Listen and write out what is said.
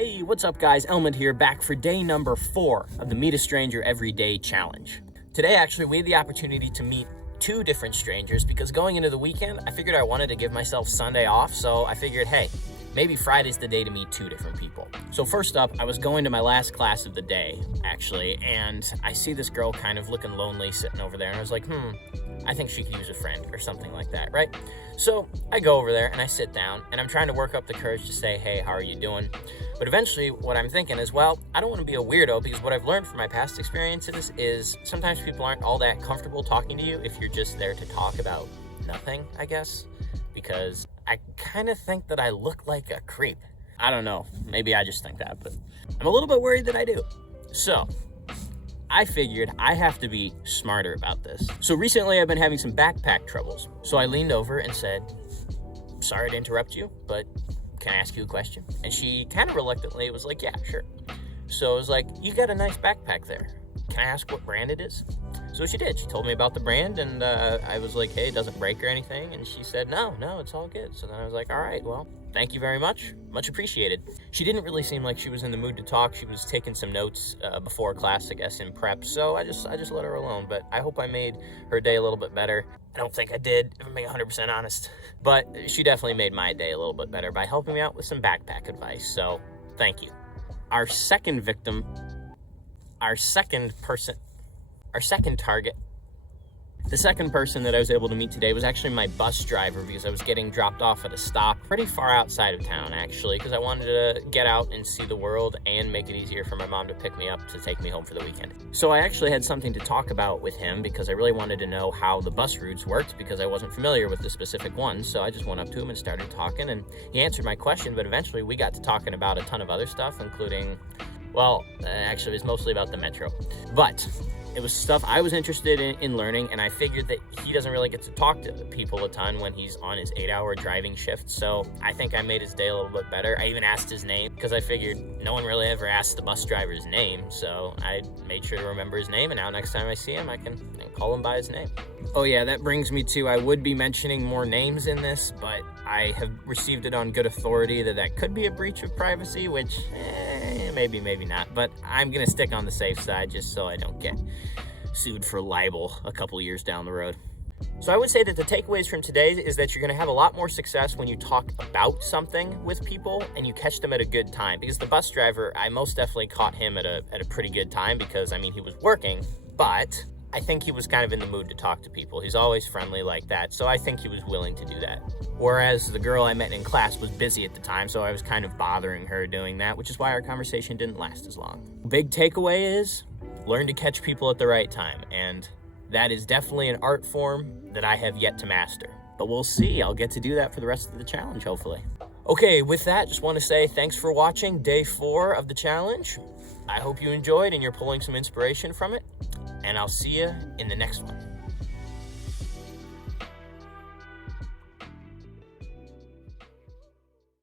Hey, what's up guys? Elmond here, back for day number 4 of the Meet a Stranger Every Day challenge. Today, actually, we had the opportunity to meet 2 different strangers because going into the weekend, I figured I wanted to give myself Sunday off, so I figured, hey, maybe Friday's the day to meet 2 different people. So first up, I was going to my last class of the day, actually, and I see this girl kind of looking lonely sitting over there, and I was like, I think she could use a friend or something like that, right? So I go over there and I sit down and I'm trying to work up the courage to say, hey, how are you doing? But eventually what I'm thinking is, well, I don't want to be a weirdo, because what I've learned from my past experiences is sometimes people aren't all that comfortable talking to you if you're just there to talk about nothing, I guess, because I kind of think that I look like a creep. I don't know, maybe I just think that, but I'm a little bit worried that I do. So I figured I have to be smarter about this. So recently I've been having some backpack troubles. So I leaned over and said, sorry to interrupt you, but can I ask you a question? And she kind of reluctantly was like, yeah, sure. So I was like, you got a nice backpack there. Can I ask what brand it is? So she did. She told me about the brand, and I was like, hey, it doesn't break or anything. And she said, no, it's all good. So then I was like, all right, well, thank you very much. Much appreciated. She didn't really seem like she was in the mood to talk. She was taking some notes before class, I guess, in prep. So I just let her alone. But I hope I made her day a little bit better. I don't think I did, if I'm being 100% honest. But she definitely made my day a little bit better by helping me out with some backpack advice. So thank you. Our second target, the second person that I was able to meet today was actually my bus driver, because I was getting dropped off at a stop pretty far outside of town, actually, because I wanted to get out and see the world and make it easier for my mom to pick me up to take me home for the weekend. So I actually had something to talk about with him because I really wanted to know how the bus routes worked, because I wasn't familiar with the specific ones. So I just went up to him and started talking, and he answered my question, but eventually we got to talking about a ton of other stuff, including, well, actually it was mostly about the metro. But it was stuff I was interested in learning, and I figured that he doesn't really get to talk to people a ton when he's on his 8-hour driving shift, so I think I made his day a little bit better. I even asked his name, because I figured no one really ever asked the bus driver's name, so I made sure to remember his name, and now next time I see him, I can call him by his name. Oh yeah, that brings me to, I would be mentioning more names in this, but I have received it on good authority that could be a breach of privacy, which maybe not, but I'm gonna stick on the safe side just so I don't get sued for libel a couple years down the road. So I would say that the takeaways from today is that you're gonna have a lot more success when you talk about something with people and you catch them at a good time, because the bus driver, I most definitely caught him at a pretty good time, because I mean, he was working, but I think he was kind of in the mood to talk to people. He's always friendly like that, so I think he was willing to do that. Whereas the girl I met in class was busy at the time, so I was kind of bothering her doing that, which is why our conversation didn't last as long. Big takeaway is, learn to catch people at the right time, and that is definitely an art form that I have yet to master. But we'll see, I'll get to do that for the rest of the challenge, hopefully. Okay, with that, just want to say thanks for watching day 4 of the challenge. I hope you enjoyed and you're pulling some inspiration from it, and I'll see you in the next one.